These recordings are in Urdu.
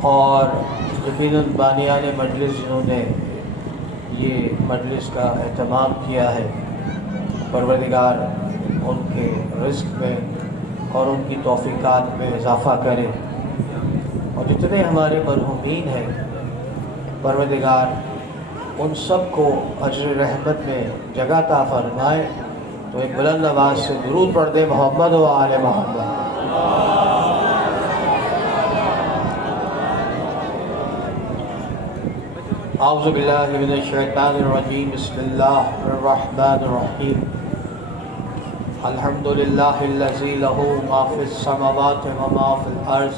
اور یقیناً بانیان مجلس جنہوں نے یہ مجلس کا اہتمام کیا ہے، پروردگار ان کے رزق میں اور ان کی توفیقات میں اضافہ کرے، اور جتنے ہمارے مرحومین ہیں پروردگار ان سب کو اجر رحمت میں جگہ عطا فرمائے۔ تو ایک بلند آواز سے درود پڑھ دے محمد و آل محمد۔ اعوذ باللہ من الشیطان الرجیم، بسم اللہ الرحمن الرحیم۔ الحمدللہ الذی لہ ما فی السماوات و ما فی الارض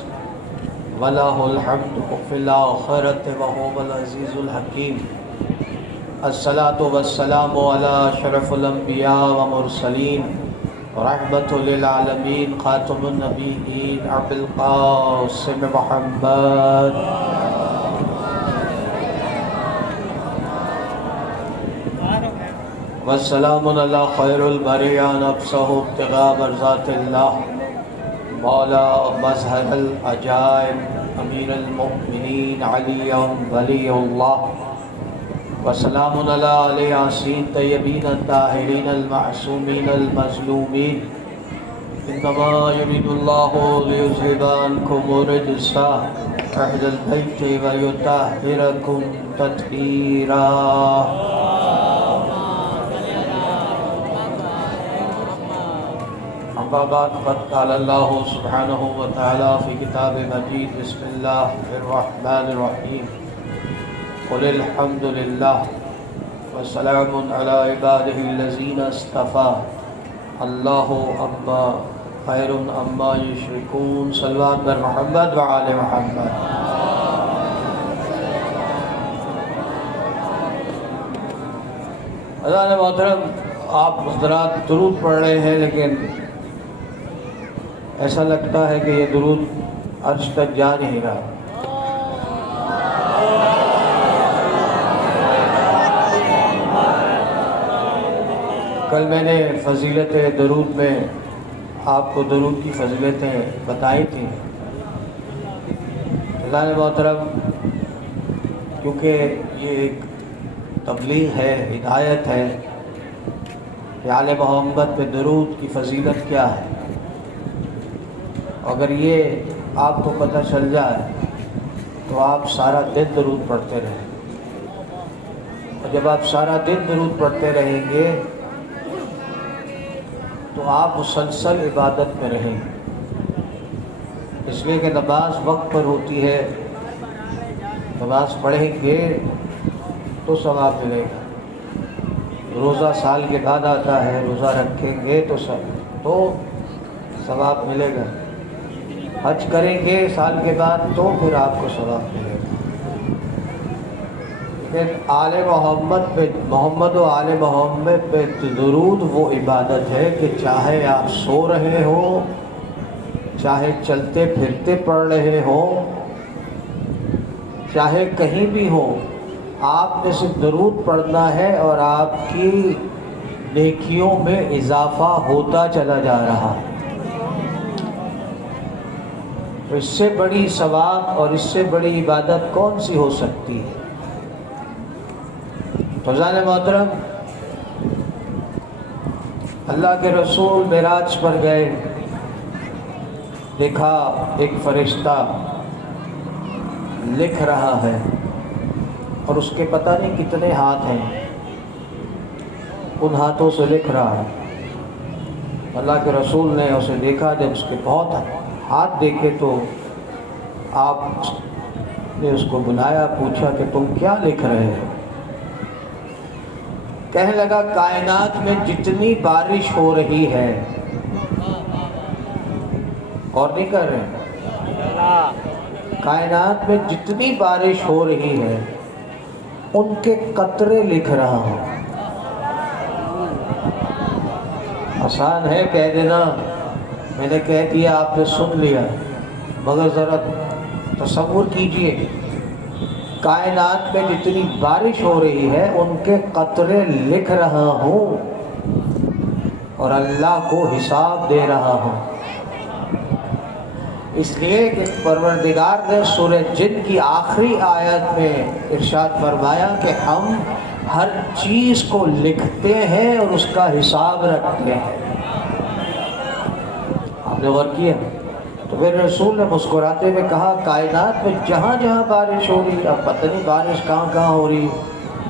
وَلَهُ الْحَمْدُ فِي الْآخِرَةِ وَهُوَ الْعَزِيزُ الْحَكِيمُ۔ الصلاة والسلام علی اشرف الانبیاء والمرسلین رحمۃ للعالمین خاتم النبیین ابی القاسم محمد۔ والسلام علی خیر البریہ نفسہ ابتغاء مرضات اللہ مولا مظہر العجائب امیر المؤمنین علی ولی اللہ۔ وسلام علی آل یاسین طیبین الطاہرین المعصومین المظلومین۔ انما یرید اللہ لیذھب عنکم الرجس اہل البیت ویطہرکم تطہیرا۔ اما بعد، قد قال اللہ سبحانہ وتعالی فی کتاب مجید، بسم اللہ الرحمن الرحیم۔ قل الحمد للہ وسلام علی عبادہ الذین اصطفیٰ، اللہ اما خیر اما یشرکون۔ صلوات بر محمد وعلی محمد۔ حضرات محترم، آپ حضرات درود پڑھ رہے ہیں، لیکن ایسا لگتا ہے کہ یہ درود عرش تک جا نہیں رہا۔ کل میں نے فضیلت درود میں آپ کو درود کی فضیلتیں بتائی تھیں۔ اللہ محترم، کیونکہ یہ ایک تبلیغ ہے، ہدایت ہے کہ آل محمد پہ درود کی فضیلت کیا ہے، اگر یہ آپ کو پتہ چل جائے تو آپ سارا دن درود پڑھتے رہیں، اور جب آپ سارا دن درود پڑھتے رہیں گے تو آپ مسلسل عبادت میں رہیں گے، اس لیے کہ نماز وقت پر ہوتی ہے، نماز پڑھیں گے تو ثواب ملے گا۔ روزہ سال کے بعد آتا ہے، روزہ رکھیں گے تو ثواب ملے گا۔ حج کریں گے سال کے بعد تو پھر آپ کو ثواب ملے گا۔ لیکن آل محمد پہ، محمد و آل محمد پہ درود وہ عبادت ہے کہ چاہے آپ سو رہے ہو، چاہے چلتے پھرتے پڑھ رہے ہو، چاہے کہیں بھی ہو، آپ نے صرف درود پڑھنا ہے اور آپ کی نیکیوں میں اضافہ ہوتا چلا جا رہا ہے۔ تو اس سے بڑی ثواب اور اس سے بڑی عبادت کون سی ہو سکتی ہے؟ فضان محترم، اللہ کے رسول معراج پر گئے، دیکھا ایک فرشتہ لکھ رہا ہے اور اس کے پتہ نہیں کتنے ہاتھ ہیں، ان ہاتھوں سے لکھ رہا ہے۔ اللہ کے رسول نے اسے دیکھا، جب اس کے بہت ہاتھ دیکھے تو آپ نے اس کو بلایا، پوچھا کہ تم کیا لکھ رہے ہو؟ کہنے لگا کائنات میں جتنی بارش ہو رہی ہے، اور نہیں کر رہے، کائنات میں جتنی بارش ہو رہی ہے ان کے قطرے لکھ رہا ہوں۔ آسان ہے کہہ دینا، میں نے کہہ دیا، آپ نے سن لیا، مگر ذرا تصور کیجئے، کائنات میں جتنی بارش ہو رہی ہے ان کے قطرے لکھ رہا ہوں اور اللہ کو حساب دے رہا ہوں۔ اس لیے کہ پروردگار نے سورہ جن کی آخری آیت میں ارشاد فرمایا کہ ہم ہر چیز کو لکھتے ہیں اور اس کا حساب رکھتے ہیں۔ آپ نے غور کیا؟ تو میرے رسول نے مسکراتے ہوئے کہا کائنات میں جہاں جہاں بارش ہو رہی، اب پتہ نہیں بارش کہاں کہاں ہو رہی،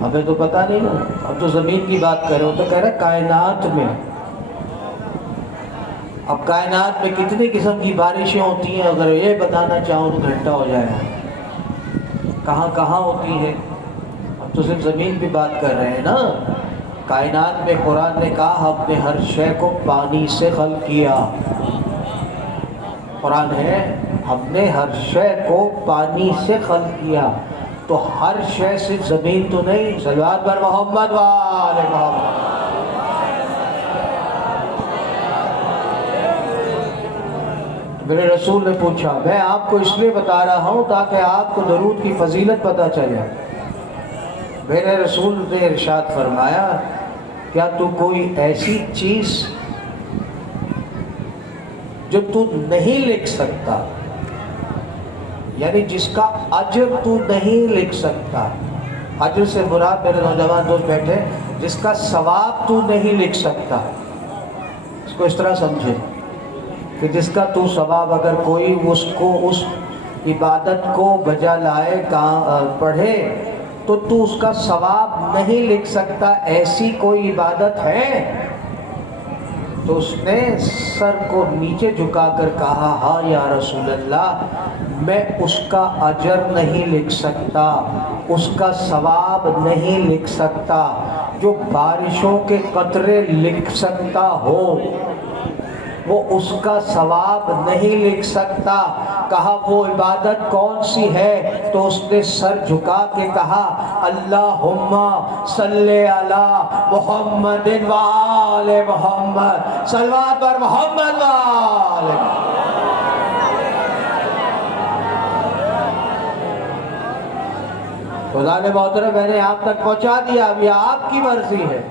ہمیں تو پتہ نہیں نا، اب تو زمین کی بات کر رہے ہو، تو کہہ رہے کائنات میں۔ اب کائنات میں کتنی قسم کی بارشیں ہوتی ہیں، اگر یہ بتانا چاہوں تو گھنٹہ ہو جائے گا، کہاں کہاں ہوتی ہے۔ اب تو صرف زمین پہ بات کر رہے ہیں نا، کائنات میں قرآن نے کہا ہم نے ہر شے کو پانی سے خلق کیا۔ قرآن ہے ہم نے ہر شے کو پانی سے خلق کیا، تو ہر شے صرف زمین تو نہیں۔ صلوات بر محمد و آل محمد۔ میرے رسول نے پوچھا، میں آپ کو اس لیے بتا رہا ہوں تاکہ آپ کو درود کی فضیلت پتہ چلے۔ میرے رسول نے ارشاد فرمایا کیا تو کوئی ایسی چیز جو تو نہیں لکھ سکتا، یعنی جس کا اجر تو نہیں لکھ سکتا، اجر سے مراد میرے نوجوان دوست بیٹھے جس کا ثواب تو نہیں لکھ سکتا، اس کو اس طرح سمجھے کہ جس کا تو ثواب اگر کوئی اس عبادت کو بجا لائے پڑھے تو اس کا ثواب نہیں لکھ سکتا، ایسی کوئی عبادت ہے؟ تو اس نے سر کو نیچے جھکا کر کہا ہاں یا رسول اللہ، میں اس کا اجر نہیں لکھ سکتا، اس کا ثواب نہیں لکھ سکتا، جو بارشوں کے قطرے لکھ سکتا ہو وہ اس کا ثواب نہیں لکھ سکتا۔ کہا وہ عبادت کون سی ہے؟ تو اس نے سر جھکا کے کہا اللہم صلی علی محمد و آل محمد، صلوات بر محمد و آل محمد۔ خدا نے محترم میں نے آپ تک پہنچا دیا، اب یہ آپ کی مرضی ہے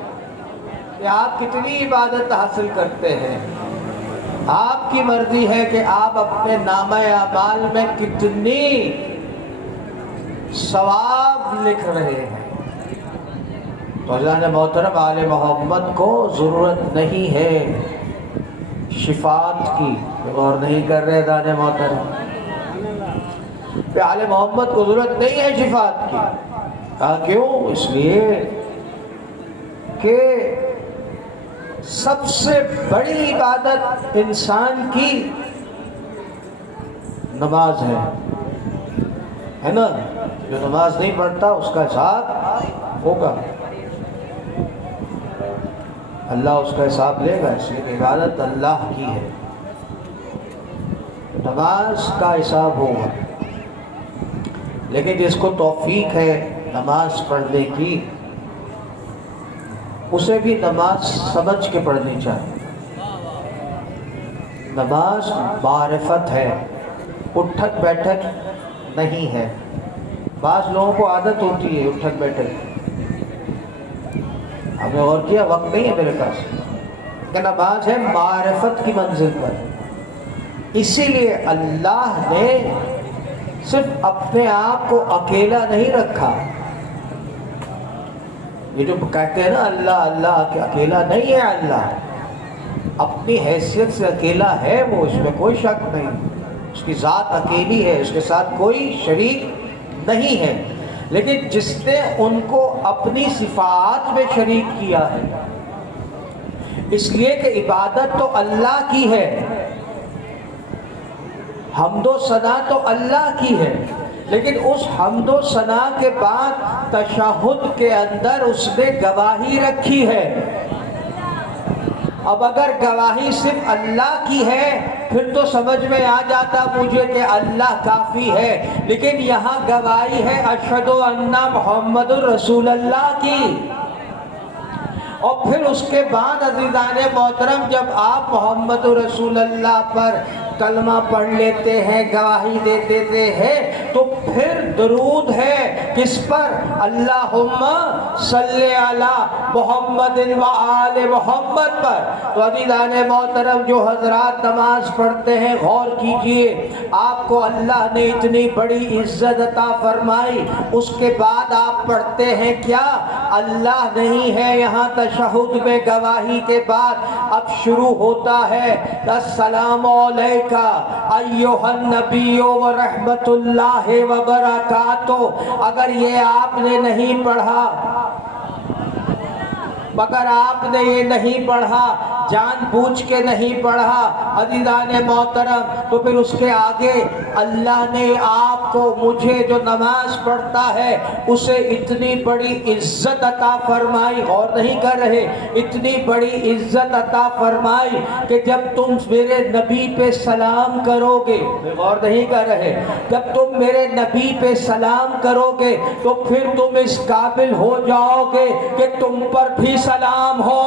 کہ آپ کتنی عبادت حاصل کرتے ہیں، آپ کی مرضی ہے کہ آپ اپنے نامہ اعمال میں کتنی ثواب لکھ رہے ہیں۔ تو حضرت محترم آل محمد کو ضرورت نہیں ہے شفاعت کی، غور نہیں کر رہے دانے محترم، کہ آل محمد کو ضرورت نہیں ہے شفاعت کی۔ کہا کیوں؟ اس لیے کہ سب سے بڑی عبادت انسان کی نماز ہے نا، جو نماز نہیں پڑھتا اس کا حساب ہوگا، اللہ اس کا حساب لے گا، اس لیے کہ عبادت اللہ کی ہے، نماز کا حساب ہوگا۔ لیکن جس کو توفیق ہے نماز پڑھنے کی، اسے بھی نماز سمجھ کے پڑھنی چاہیے۔ نماز معرفت ہے، اٹھک بیٹھک نہیں ہے۔ بعض لوگوں کو عادت ہوتی ہے اٹھک بیٹھک، ہم نے غور کیا، وقت نہیں ہے میرے پاس، کہ نماز ہے معرفت کی منزل پر۔ اسی لیے اللہ نے صرف اپنے آپ کو اکیلا نہیں رکھا، یہ جو کہتے ہیں نا اللہ اللہ، کہ اکیلا نہیں ہے اللہ، اپنی حیثیت سے اکیلا ہے وہ، اس میں کوئی شک نہیں، اس کی ذات اکیلی ہے، اس کے ساتھ کوئی شریک نہیں ہے، لیکن جس نے ان کو اپنی صفات میں شریک کیا ہے، اس لیے کہ عبادت تو اللہ کی ہے، حمد و ثنا تو اللہ کی ہے، لیکن اس حمد و ثنا کے بعد تشہد کے اندر اس نے گواہی رکھی ہے۔ اب اگر گواہی صرف اللہ کی ہے پھر تو سمجھ میں آ جاتا مجھے کہ اللہ کافی ہے، لیکن یہاں گواہی ہے اشہد ان محمد رسول اللہ کی۔ اور پھر اس کے بعد عزیزان محترم جب آپ محمد رسول اللہ پر کلمہ پڑھ لیتے ہیں، گواہی دے دیتے ہیں، تو پھر درود ہے کس پر؟ اللہم صلی علی محمد و آل محمد پر۔ تو عزیزان محترم، جو حضرات نماز پڑھتے ہیں غور کیجئے، آپ کو اللہ نے اتنی بڑی عزت عطا فرمائی، اس کے بعد آپ پڑھتے ہیں کیا؟ اللہ نہیں ہے یہاں تشہد میں گواہی کے بعد، اب شروع ہوتا ہے السلام علیکہ ایھا النبی و رحمت اللہ وبرکاتہ۔ اگر یہ آپ نے نہیں پڑھا، مگر آپ نے یہ نہیں پڑھا، جان بوجھ کے نہیں پڑھا عزیزان محترم، تو پھر اس کے آگے اللہ نے آپ کو، مجھے جو نماز پڑھتا ہے اسے اتنی بڑی عزت عطا فرمائی، غور نہیں کر رہے، اتنی بڑی عزت عطا فرمائی کہ جب تم میرے نبی پہ سلام کرو گے، غور نہیں کر رہے، جب تم میرے نبی پہ سلام کرو گے تو پھر تم اس قابل ہو جاؤ گے کہ تم پر بھی سلام ہو۔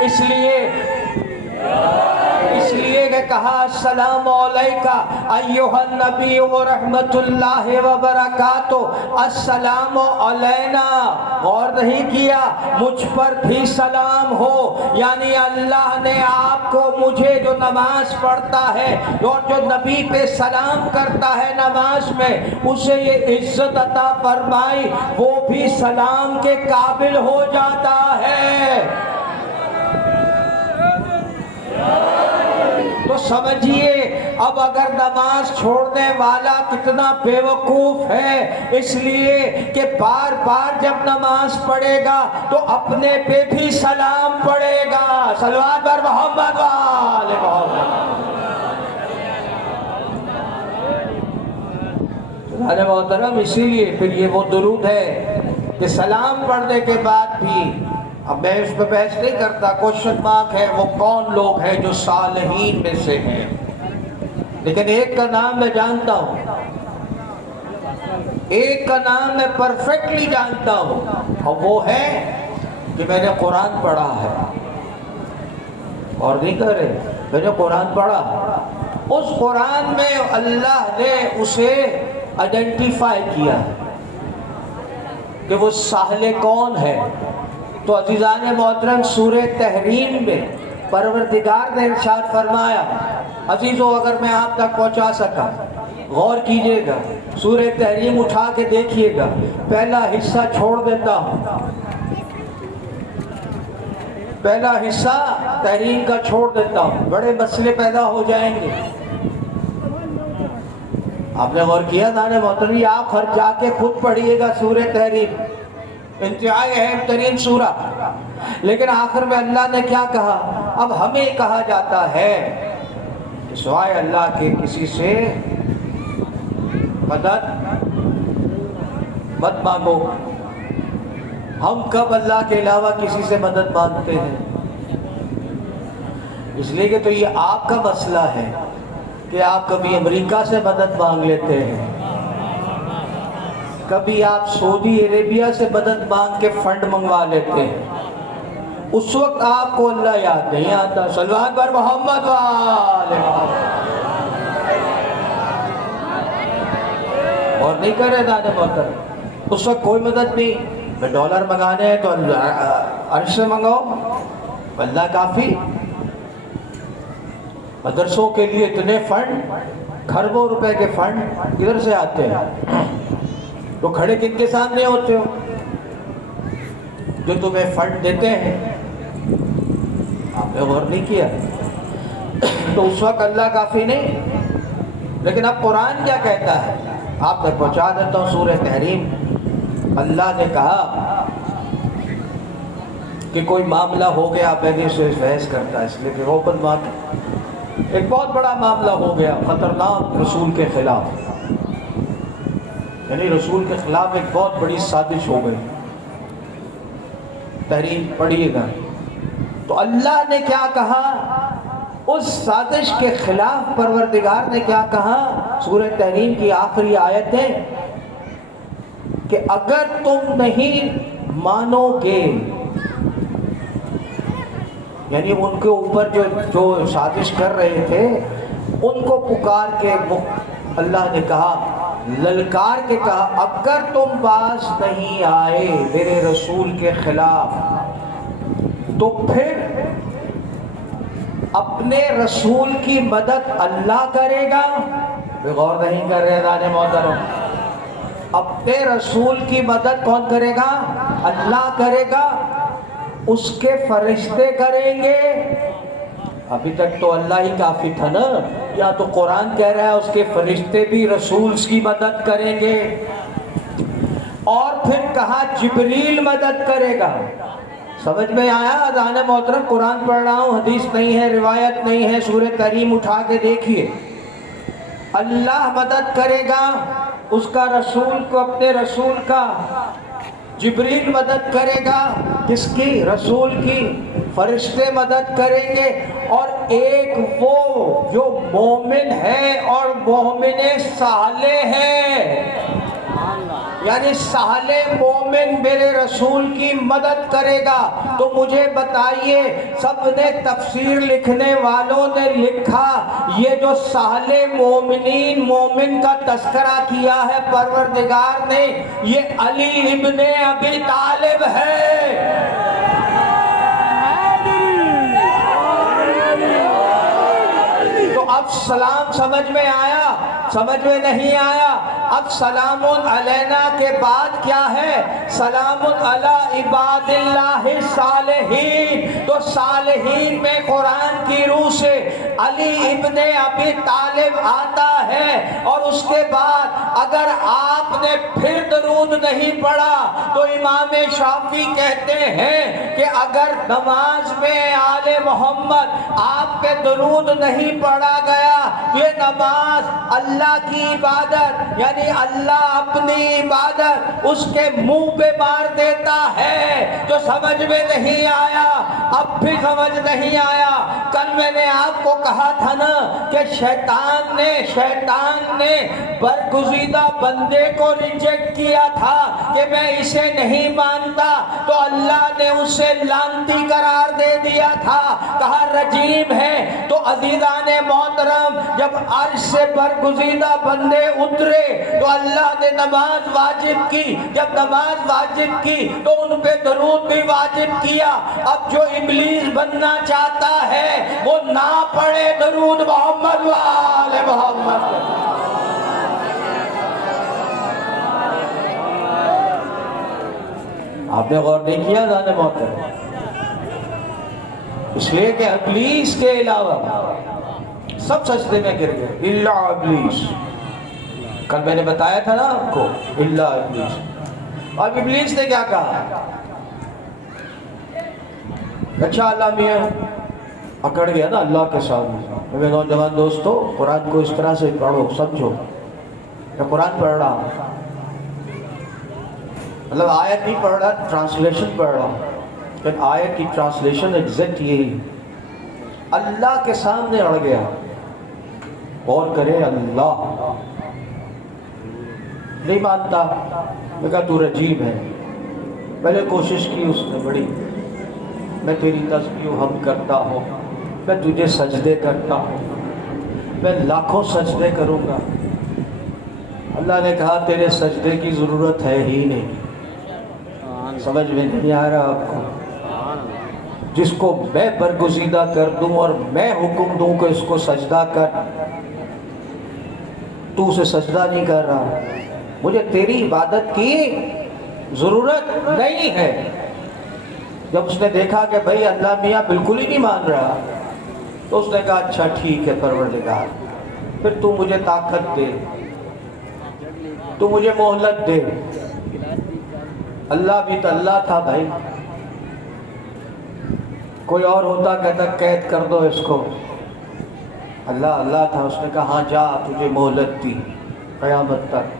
اس لیے کہ کہا السلام علیکہ ایھا النبی و رحمت اللہ وبرکاتہ، السلام علینا، غور نہیں کیا، مجھ پر بھی سلام ہو، یعنی اللہ نے آپ کو، مجھے جو نماز پڑھتا ہے اور جو نبی پہ سلام کرتا ہے نماز میں، اسے یہ عزت عطا فرمائی، وہ بھی سلام کے قابل ہو جاتا ہے۔ تو سمجھیے اب اگر نماز چھوڑنے والا کتنا بے وقوف ہے، اس لیے کہ بار بار جب نماز پڑھے گا تو اپنے پہ بھی سلام پڑھے گا، صلوات بر محمد و آل محمد۔ محترم، اسی لیے پھر یہ وہ درود ہے کہ سلام پڑھنے کے بعد بھی، اب میں اس پہ بحث نہیں کرتا، کوشچن مارک ہے وہ کون لوگ ہیں جو صالحین میں سے ہیں، لیکن ایک کا نام میں جانتا ہوں، ایک کا نام میں پرفیکٹلی جانتا ہوں، اور وہ ہے کہ میں نے قرآن پڑھا ہے، اور نہیں کر رہے، میں نے قرآن پڑھا، اس قرآن میں اللہ نے اسے آئیڈینٹیفائی کیا کہ وہ ساحل کون ہے۔ تو عزیزان محترم، سورہ تحریم میں پروردگار نے ارشاد فرمایا، عزیزو اگر میں آپ تک پہنچا سکا، غور کیجئے گا، سورہ تحریم اٹھا کے دیکھیے گا، پہلا حصہ چھوڑ دیتا ہوں، پہلا حصہ تحریم کا چھوڑ دیتا ہوں، بڑے مسئلے پیدا ہو جائیں گے۔ آپ نے غور کیا دانے محترم، آپ ہر جا کے خود پڑھیے گا سورہ تحریم، انتہائی اہم ترین سورہ، لیکن آخر میں اللہ نے کیا کہا؟ اب ہمیں کہا جاتا ہے کہ سوائے اللہ کے کسی سے مدد مت مانگو۔ ہم کب اللہ کے علاوہ کسی سے مدد مانگتے ہیں؟ اس لیے کہ تو یہ آپ کا مسئلہ ہے کہ آپ کبھی امریکہ سے مدد مانگ لیتے ہیں، کبھی آپ سعودی عربیہ سے مدد مانگ کے فنڈ منگوا لیتے ہیں، اس وقت آپ کو اللہ یاد نہیں آتا۔ صلوات بر محمد و آل محمد۔ اور نہیں کر رہے دانے محترم، اس وقت کوئی مدد نہیں، میں ڈالر منگانے ہیں تو عرش سے منگاؤ، اللہ کافی۔ مدرسوں کے لیے اتنے فنڈ، کھربوں روپے کے فنڈ کدھر سے آتے ہیں؟ تو کھڑے کن کے سامنے ہوتے ہو جو تمہیں فنڈ دیتے ہیں؟ آپ نے غور نہیں کیا، تو اس وقت اللہ کافی نہیں۔ لیکن اب قرآن کیا کہتا ہے؟ آپ تک پہنچا دیتا ہوں، سورہ تحریم، اللہ نے کہا کہ کوئی معاملہ ہو گیا، میں نے اسے بحث کرتا ہے اس لیے کہ اوپن بات، ایک بہت بڑا معاملہ ہو گیا خطرناک رسول کے خلاف، یعنی رسول کے خلاف ایک بہت بڑی سازش ہو گئی۔ تحریم پڑھیے گا تو اللہ نے کیا کہا اس سازش کے خلاف؟ پروردگار نے کیا کہا؟ سورہ تحریم کی آخری آیت ہے کہ اگر تم نہیں مانو گے یعنی ان کے اوپر جو سازش کر رہے تھے ان کو پکار کے اللہ نے کہا، للکار کے کہا، اگر تم باز نہیں آئے میرے رسول کے خلاف تو پھر اپنے رسول کی مدد اللہ کرے گا. غور نہیں کر رہے دانے محترم، اپنے رسول کی مدد کون کرے گا؟ اللہ کرے گا. اس کے فرشتے کریں گے. ابھی تک تو اللہ ہی کافی تھا نا، یا تو قرآن کہہ رہا ہے اس کے فرشتے بھی رسول کی مدد کریں گے. اور پھر کہا جبریل مدد کرے گا. سمجھ میں آیا اذان محترم؟ قرآن پڑھ رہا ہوں، حدیث نہیں ہے، روایت نہیں ہے، سورہ کریم اٹھا کے دیکھیے. اللہ مدد کرے گا اس کا رسول کو، اپنے رسول کا. جبریل مدد کرے گا کس کی؟ رسول کی. فرشتے مدد کریں گے. اور ایک وہ جو مومن ہے اور مومن صالح ہے، یعنی صالح مومن میرے رسول کی مدد کرے گا. تو مجھے بتائیے، سب نے تفسیر لکھنے والوں نے لکھا یہ جو صالح مومنین مومن کا تذکرہ کیا ہے پروردگار نے، یہ علی ابن ابی طالب ہے. تو اب سلام سمجھ میں آیا؟ سمجھ میں نہیں آیا؟ اب سلام علینا کے بعد کیا ہے؟ سلام علی عباد اللہ الصالحین. تو صالحین میں قرآن کی روح سے علی ابن ابی طالب آتا ہے. اور اس کے بعد اگر آپ نے پھر درود نہیں پڑھا تو امام شافعی کہتے ہیں کہ اگر نماز میں آل محمد آپ پہ درود نہیں پڑھا گیا یہ نماز اللہ کی عبادت، یعنی اللہ اپنی عبادت اس کے منہ پہ مار دیتا ہے. تو سمجھ میں نہیں آیا؟ اب بھی سمجھ نہیں آیا؟ کل میں نے آپ کو کہا تھا نا کہ شیطان نے برگزیدہ بندے کو ریجیکٹ کیا تھا کہ میں اسے نہیں مانتا، تو اللہ نے اسے لعنتی قرار دے دیا تھا، کہا رجیم ہے. تو عزیزان محترم، جب عرش سے برگزیدہ بندے اترے تو اللہ نے نماز واجب کی. جب نماز واجب کی تو ان پہ درود بھی واجب کیا. اب جو ابلیس بننا چاہتا ہے وہ نہ پڑھے درود محمد و آل محمد. آپ نے غور نہیں کیا دانے محترم؟ اس لیے کہ ابلیس کے علاوہ سب سجدے میں گر گئے الا ابلیس. کل میں نے بتایا تھا نا آپ کو، الا ابلیس. اور ابلیس نے کیا کہا؟ اچھا اللہ میاں اکڑ گیا نا اللہ کے سامنے. میرے نوجوان دوستو، قرآن کو اس طرح سے پڑھو، سمجھو. میں قرآن پڑھ رہا ہوں، مطلب آیت نہیں پڑھ رہا، ٹرانسلیشن پڑھ رہا ہوں. لیکن آیت کی ٹرانسلیشن ایگزیکٹ یہی، اللہ کے سامنے اڑ گیا. اور کرے اللہ نہیں مانتا. میں کہا تو رجیم ہے. پہلے کوشش کی اس نے بڑی، میں تیری تسبیح و حمد کرتا ہوں، میں تجھے سجدے کرتا ہوں، میں لاکھوں سجدے کروں گا. اللہ نے کہا تیرے سجدے کی ضرورت ہے ہی نہیں. سمجھ میں نہیں آ رہا آپ کو؟ جس کو میں برگزیدہ کر دوں اور میں حکم دوں کہ اس کو سجدہ کر، تو اسے سجدہ نہیں کر رہا. مجھے تیری عبادت کی ضرورت نہیں ہے. جب اس نے دیکھا کہ بھئی اللہ میاں بالکل ہی نہیں مان رہا تو اس نے کہا اچھا ٹھیک ہے پروردگار، پھر تو مجھے طاقت دے، تو مجھے مہلت دے. اللہ بھی تو اللہ تھا بھائی، کوئی اور ہوتا کہتا قید کر دو اس کو. اللہ تھا. اس نے کہا ہاں جا، تجھے مہلت دی قیامت تک.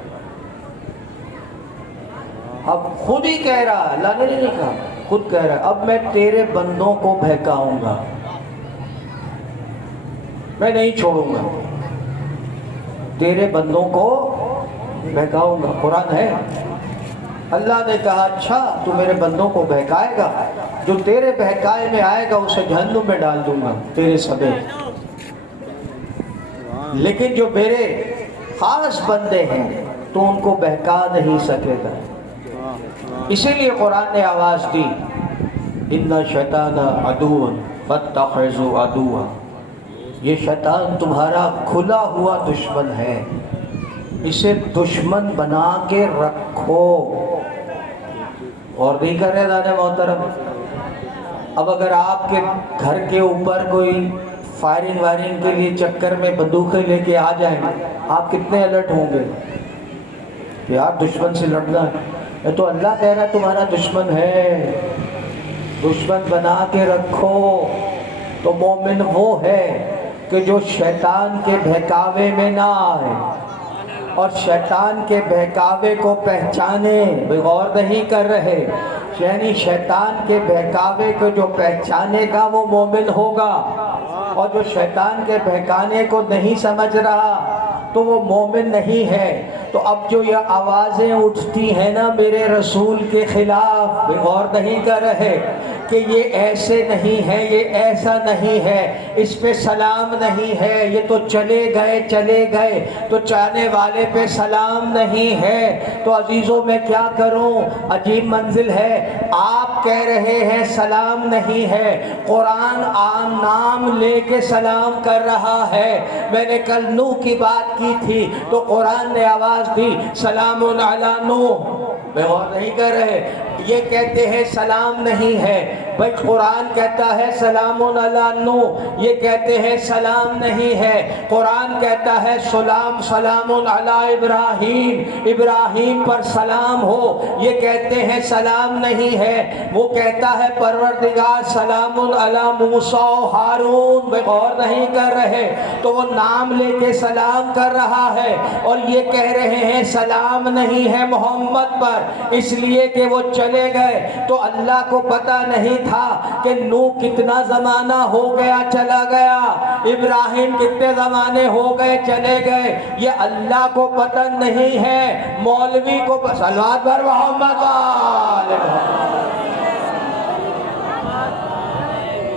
اب خود ہی کہہ رہا، اللہ نے نہیں کہا، خود کہہ رہا اب میں تیرے بندوں کو بہکاؤں گا، میں نہیں چھوڑوں گا، تیرے بندوں کو بہکاؤں گا. قرآن ہے. اللہ نے کہا اچھا تو میرے بندوں کو بہکائے گا، جو تیرے بہکائے میں آئے گا اسے جہنم میں ڈال دوں گا تیرے سبب، لیکن جو میرے خاص بندے ہیں تو ان کو بہکا نہیں سکے گا۔ اسی لیے قرآن نے آواز دی ان شیطان عدو فاتخذوا عدوا، یہ شیطان تمہارا کھلا ہوا دشمن ہے، اسے دشمن بنا کے رکھو۔ اور نہیں کر رہے دانے محترم، اب اگر آپ کے گھر کے اوپر کوئی فائرنگ وائرنگ کے لیے چکر میں بندوقیں لے کے آ جائیں، آپ کتنے الرٹ ہوں گے کہ یار دشمن سے لڑنا ہے؟ تو اللہ کہہ رہا ہے تمہارا دشمن ہے، دشمن بنا کے رکھو۔ تو مومن وہ ہے کہ جو شیطان کے بہکاوے میں نہ آئے اور شیطان کے بہکاوے کو پہچانے، غور نہیں کر رہے، یعنی شیطان کے بہکاوے کو جو پہچانے گا وہ مومن ہوگا، اور جو شیطان کے بہکانے کو نہیں سمجھ رہا تو وہ مومن نہیں ہے۔ تو اب جو یہ آوازیں اٹھتی ہیں نا میرے رسول کے خلاف، غور نہیں کر رہے کہ یہ ایسے نہیں ہے، یہ ایسا نہیں ہے، اس پہ سلام نہیں ہے، یہ تو چلے گئے تو چاہنے والے پہ سلام نہیں ہے۔ تو عزیزوں میں کیا کروں، عجیب منزل ہے، آپ کہہ رہے ہیں سلام نہیں ہے، قرآن نام لے کے سلام کر رہا ہے۔ میں نے کل نوح کی بات کی تھی تو قرآن نے آواز دی سلام علی نوح، میں غور نہیں کر رہے، یہ کہتے ہیں سلام نہیں ہے، بھائی قرآن کہتا ہے سلام علی نوح، یہ کہتے ہیں سلام نہیں ہے، قرآن کہتا ہے سلام علی ابراہیم، ابراہیم پر سلام ہو، یہ کہتے ہیں سلام نہیں ہے، وہ کہتا ہے پروردگار سلام علی موسیٰ و ہارون، میں غور نہیں کر رہے، تو وہ نام لے کے سلام کر رہا ہے، اور یہ کہہ رہے ہیں سلام نہیں ہے محمد پر، اس لیے کہ وہ چلے گئے۔ تو اللہ کو پتہ نہیں تھا کہ نوح کتنا زمانہ ہو گیا چلا گیا، ابراہیم کتنے زمانے ہو گئے چلے گئے، یہ اللہ کو پتہ نہیں ہے، مولوی کو صلوات پر محمد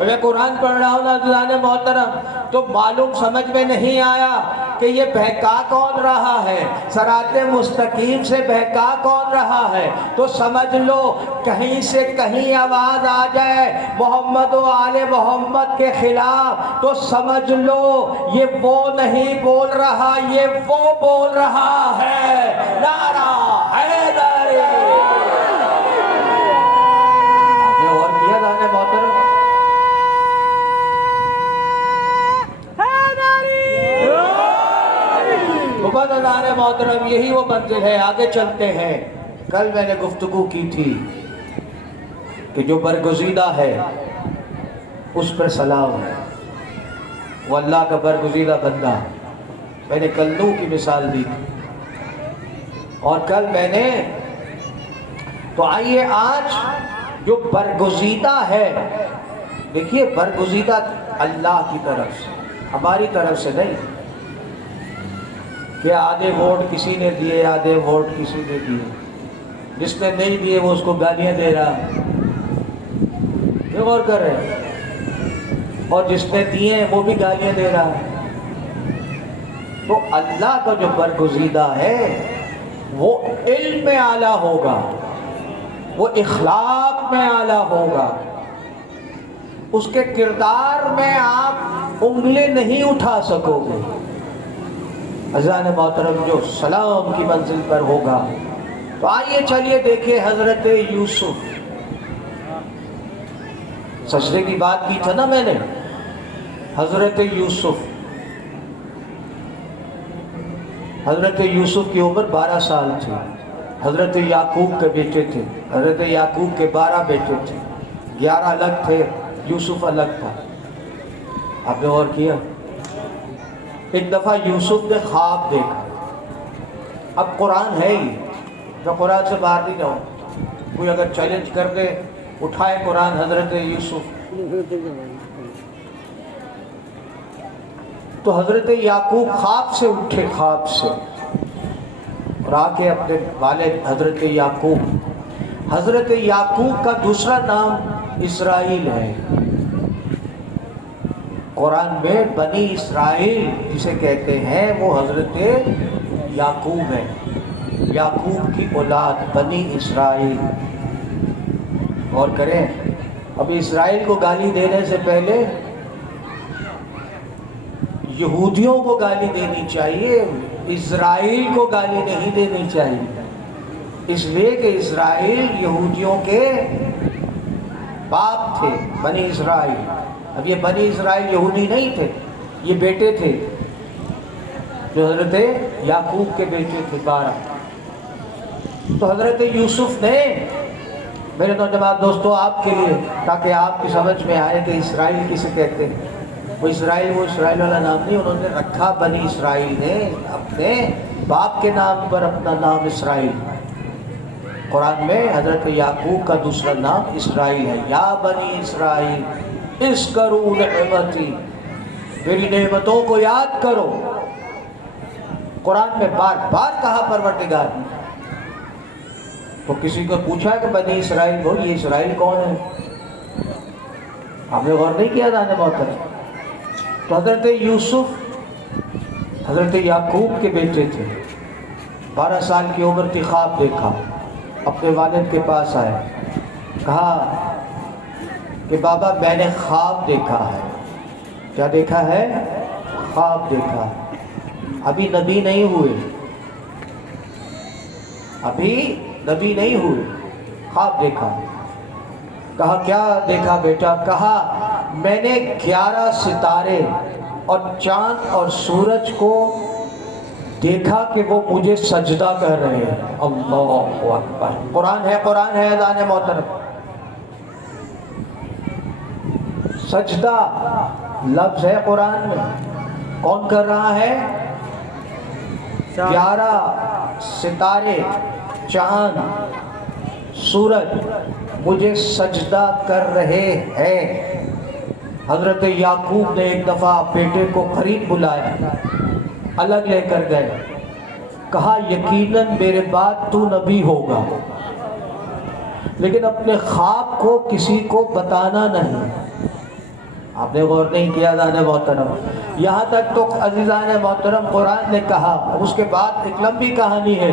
میں قرآن پڑھ رہا ہوں ناظران محترم، تو معلوم سمجھ میں نہیں آیا کہ یہ بہکا کون رہا ہے، صراط مستقیم سے بہکا کون رہا ہے۔ تو سمجھ لو کہیں سے کہیں آواز آ جائے محمد و آل محمد کے خلاف تو سمجھ لو یہ وہ نہیں بول رہا، یہ وہ بول رہا ہے، نعرہ حیدری۔ آپ نے اور کیا دانے محترم، محترم یہی وہ منزل ہے۔ آگے چلتے ہیں۔ کل میں نے گفتگو کی تھی کہ جو برگزیدہ ہے اس پر سلام ہے، وہ اللہ کا برگزیدہ بندہ، میں نے کل نوح کی مثال دی تھی، اور کل میں نے تو آئیے آج جو برگزیدہ ہے، دیکھیے برگزیدہ اللہ کی طرف سے، ہماری طرف سے نہیں کہ آدھے ووٹ کسی نے دیے آدھے ووٹ کسی نے دیے، جس نے نہیں دیے وہ اس کو گالیاں دے رہا، یہ غور کر رہے، اور جس نے دیے ہیں وہ بھی گالیاں دے رہا ہے۔ تو اللہ کا جو برگزیدہ ہے وہ علم میں اعلیٰ ہوگا، وہ اخلاق میں اعلیٰ ہوگا، اس کے کردار میں آپ انگلی نہیں اٹھا سکو گے۔ عزیزان محترم جو سلام کی منزل پر ہوگا، تو آئیے چلیے دیکھیں حضرت یوسف، سجدے کی بات کی تھا نا میں نے، حضرت یوسف کی عمر 12 سال تھی، حضرت یعقوب کے بیٹے تھے، حضرت یعقوب کے 12 بیٹے تھے، 11 الگ تھے، یوسف الگ تھا۔ آپ نے غور کیا؟ ایک دفعہ یوسف نے خواب دیکھا، اب قرآن ہے ہی، میں قرآن سے باہر نہیں جاؤں، کوئی اگر چیلنج کر دے اٹھائے قرآن، حضرت یوسف، تو حضرت یعقوب خواب سے اٹھے، خواب سے، اور آ کے اپنے والد حضرت یعقوب حضرت یعقوب کا دوسرا نام اسرائیل ہے۔ قرآن میں بنی اسرائیل جسے کہتے ہیں وہ حضرت یعقوب ہے، یعقوب کی اولاد بنی اسرائیل۔ اور کریں، اب اسرائیل کو گالی دینے سے پہلے یہودیوں کو گالی دینی چاہیے، اسرائیل کو گالی نہیں دینی چاہیے، اس لیے کہ اسرائیل یہودیوں کے باپ تھے، بنی اسرائیل۔ اب یہ بنی اسرائیل یہودی نہیں تھے، یہ بیٹے تھے جو حضرت یعقوب کے بیٹے تھے 12۔ تو حضرت یوسف نے، میرے نوجوان دوستوں آپ کے لیے تاکہ آپ کی سمجھ میں آئے کہ اسرائیل کسے کہتے ہیں، وہ اسرائیل والا نام نہیں، انہوں نے رکھا بنی اسرائیل نے اپنے باپ کے نام پر اپنا نام اسرائیل۔ قرآن میں حضرت یعقوب کا دوسرا نام اسرائیل ہے۔ یا بنی اسرائیل اذکروا نعمتی، میری نعمتوں کو یاد کرو۔ قرآن میں بار بار کہا پروردگار نے۔ تو کسی کو پوچھا کہ بنی اسرائیل ہو، یہ اسرائیل کون ہے؟ آپ نے غور نہیں کیا دانے محترم؟ تو حضرت یوسف حضرت یعقوب کے بیٹے تھے، 12 سال کی عمر کی، خواب دیکھا، اپنے والد کے پاس آئے، کہا کہ بابا میں نے خواب دیکھا ہے۔ کیا دیکھا ہے؟ خواب دیکھا۔ ابھی نبی نہیں ہوئے، ابھی نبی نہیں ہوئے، خواب دیکھا۔ کہا کیا دیکھا بیٹا؟ کہا میں نے 11 ستارے اور چاند اور سورج کو دیکھا کہ وہ مجھے سجدہ کر رہے ہیں۔ اللہ اکبر! قرآن ہے اذان محترم۔ سجدہ لفظ ہے قرآن میں، کون کر رہا ہے؟ 11 ستارے، چاند، سورج مجھے سجدہ کر رہے ہیں۔ حضرت یعقوب نے ایک دفعہ بیٹے کو قریب بلایا، الگ لے کر گئے، کہا یقیناً میرے بعد تو نبی ہوگا، لیکن اپنے خواب کو کسی کو بتانا نہیں۔ آپ نے غور نہیں کیا عزیزان محترم؟ یہاں تک تو عزیزان محترم قرآن نے کہا، اس کے بعد ایک لمبی کہانی ہے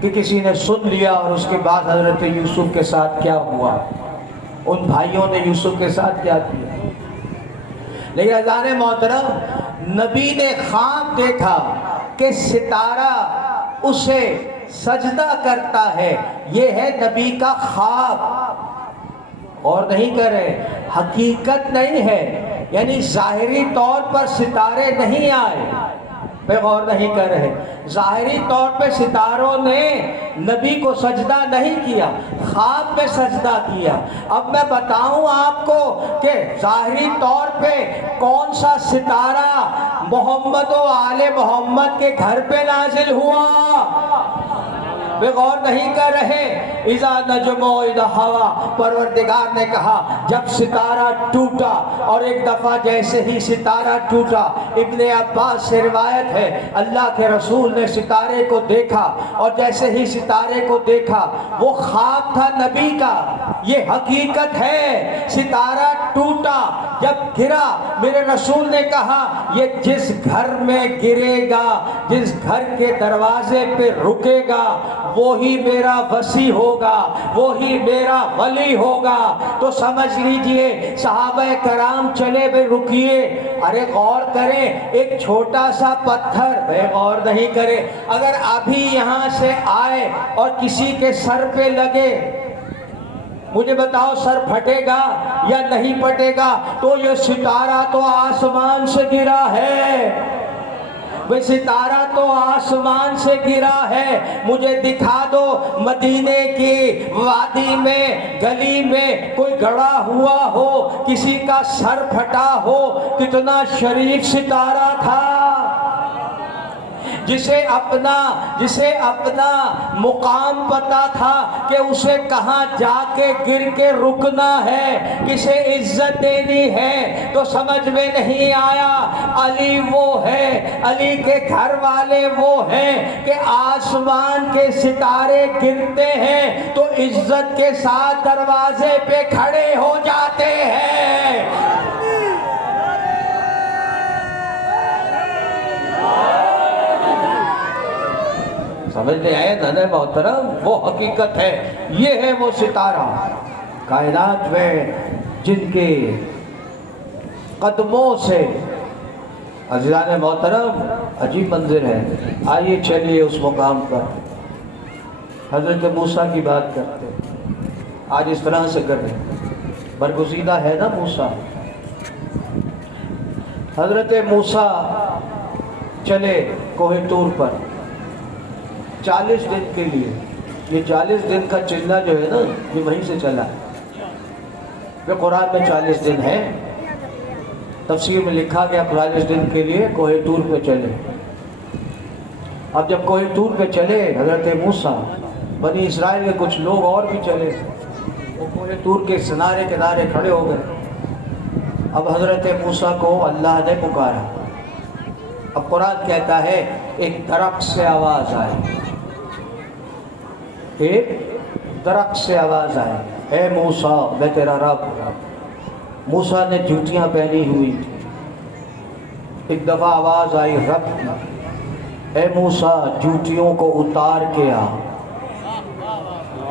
کہ کسی نے سن لیا اور اس کے بعد حضرت یوسف کے ساتھ کیا ہوا، ان بھائیوں نے یوسف کے ساتھ کیا کیا۔ لیکن عزیزان محترم، نبی نے خواب دیکھا کہ ستارہ اسے سجدہ کرتا ہے، یہ ہے نبی کا خواب۔ اور نہیں کرے، حقیقت نہیں ہے، یعنی ظاہری طور پر ستارے نہیں آئے، پہ غور نہیں کر رہے۔ ظاہری طور پہ ستاروں نے نبی کو سجدہ نہیں کیا، خواب میں سجدہ کیا۔ اب میں بتاؤں آپ کو کہ ظاہری طور پہ کون سا ستارہ محمد و آل محمد کے گھر پہ نازل ہوا؟ بے غور نہیں کر رہے۔ اذا نجم اذا ہوا، پروردگار نے کہا جب ستارہ ٹوٹا، اور ایک دفعہ جیسے ہی ستارہ ٹوٹا، ابن عباس سے روایت ہے اللہ کے رسول نے ستارے کو دیکھا، اور جیسے ہی ستارے کو دیکھا وہ خواب تھا نبی کا، یہ حقیقت ہے۔ ستارہ ٹوٹا، جب گرا، میرے رسول نے کہا یہ جس گھر میں گرے گا، جس گھر کے دروازے پہ رکے گا، وہی میرا وصی ہوگا، وہی میرا ولی ہوگا۔ تو سمجھ لیجئے صحابہ کرام چلے بے رکیے، ارے غور کریں، ایک چھوٹا سا پتھر، بے غور نہیں کرے، اگر ابھی یہاں سے آئے اور کسی کے سر پہ لگے، مجھے بتاؤ سر پھٹے گا یا نہیں پھٹے گا؟ تو یہ ستارہ تو آسمان سے گرا ہے، وہ ستارہ تو آسمان سے گرا ہے۔ مجھے دکھا دو مدینے کی وادی میں، گلی میں کوئی گڑا ہوا ہو، کسی کا سر پھٹا ہو، کتنا شریف ستارہ تھا۔ جسے اپنا مقام پتا تھا کہ اسے کہاں جا کے گر کے رکنا ہے، کسے عزت دینی ہے، تو سمجھ میں نہیں آیا علی وہ ہے، علی کے گھر والے وہ ہیں کہ آسمان کے ستارے گرتے ہیں تو عزت کے ساتھ دروازے پہ کھڑے ہو جاتے ہیں۔ سمجھتے آئے نانے محترم، وہ حقیقت ہے، یہ ہے وہ ستارہ کائنات میں جن کے قدموں سے عزیزان محترم عجیب منظر ہے۔ آئیے چلیے اس مقام پر حضرت موسیٰ کی بات کرتے ہیں، آج اس طرح سے کر رہے ہیں، برگزیدہ ہے نا موسیٰ۔ حضرت موسیٰ چلے کوہ طور پر 40 دن کے لیے، یہ 40 دن کا چلنا جو ہے نا یہ وہیں سے چلا ہے، کہ قرآن میں 40 دن ہے، تفسیر میں لکھا گیا 40 دن کے لیے کوہ طور پہ چلے۔ اب جب کوہ طور پہ چلے حضرت موسیٰ، بنی اسرائیل کے کچھ لوگ اور بھی چلے، وہ کوہ طور کے کنارے کھڑے ہو گئے۔ اب حضرت موسیٰ کو اللہ نے پکارا۔ اب قرآن کہتا ہے ایک درخت سے آواز آئی، ایک درخت سے آواز آئی، اے موسیٰ میں تیرا رب۔ موسیٰ نے جوتیاں پہنی ہوئی تھی، ایک دفعہ آواز آئی رب کی، اے موسیٰ جوتیوں کو اتار کے آ،